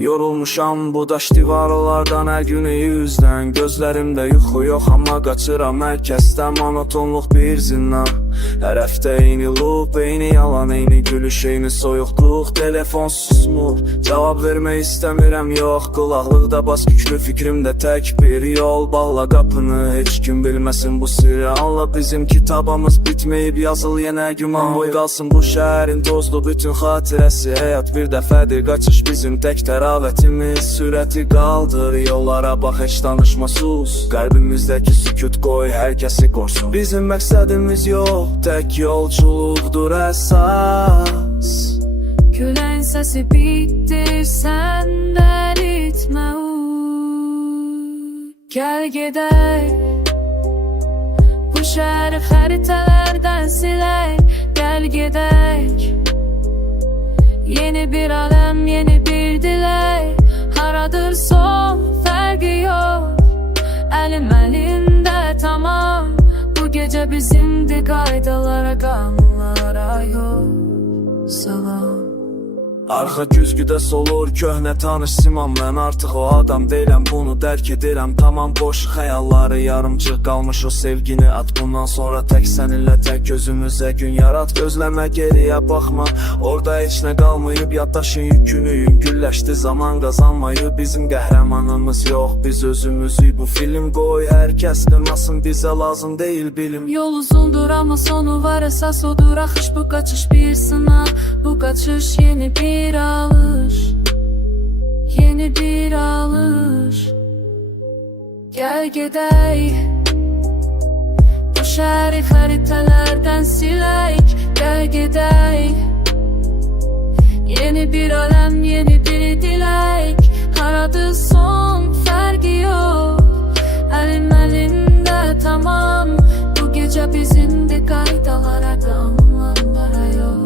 Yorulmuşam bu daş divarlardan her günü yüzden. Gözlerimde yuxu yox ama qaçıram mərkəzdə. Monotonluq bir zindan. Hər həftə eyni loop, eyni yalan, eyni gülüş, eyni soyuqluq. Telefon susmur, cavab vermək istəmirəm yox. Qulaqlıqda bas güclü fikrimdə tək bir yol. Bağla qapını, heç kim bilməsin bu sirri. Anla bizim kitabımız bitməyib, yazıl yenə güman. Qoy qalsın bu şəhərin tozlu bütün xatirəsi. Həyat bir dəfədir, qaçış bizim tək təravətimiz. Sürəti qaldır, yollara bax, heç danışma sus. Qəlbimizdəki sükut qoy, hər kəsi qorsun. Bizim məqsədimiz yox, tək yolculuqdur əsas. Küləyin səsi bitdir, səndən itmə Gəl gedək, bu şəhəri xəritələrdən silək. Gəl gedək, yeni bir aləm, yeni bir dilək. Haradır son, fərqi yox, əlim əlində tamam. Bu gecə bizimdir, qaydalara, qanunlara yox. Salam. Arxa güzgüdə solur köhnə tanış simam. Mən artıq o adam deyiləm, bunu dərk edirəm. Tamam boş xəyalları, yarımcıq qalmış o sevgini at. Bundan sonra tək səninlə, tək gözümüzə gün yarat. Gözləmə, geriyə baxma, orada heç nə qalmayıb. Yaddaşın yükünü gülləşdi, zaman qazanmayıb. Bizim qəhrəmanımız yox, biz özümüzük. Bu film qoy, hər kəs qırmasın, bizə lazım deyil bilim. Yol uzundur ama sonu var, əsas odur axış. Bu qaçış bir sınaq, bu qaçış yeni bir alış, yeni bir alış. Gəl gedək, bu şəhəri xəritələrdən silək. Gəl gedək, yeni bir aləm, yeni bir dilək. Haradır son, fərqi yox, əlim əlində tamam. Bu gecə bizimdir, qaydalara, qanunlara yox.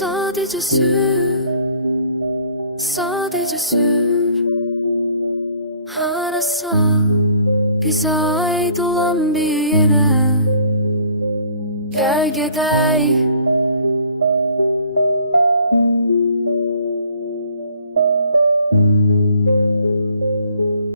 Sadece sür, sadece sür. Harasa bize ait olan bir yere. Gel gedək,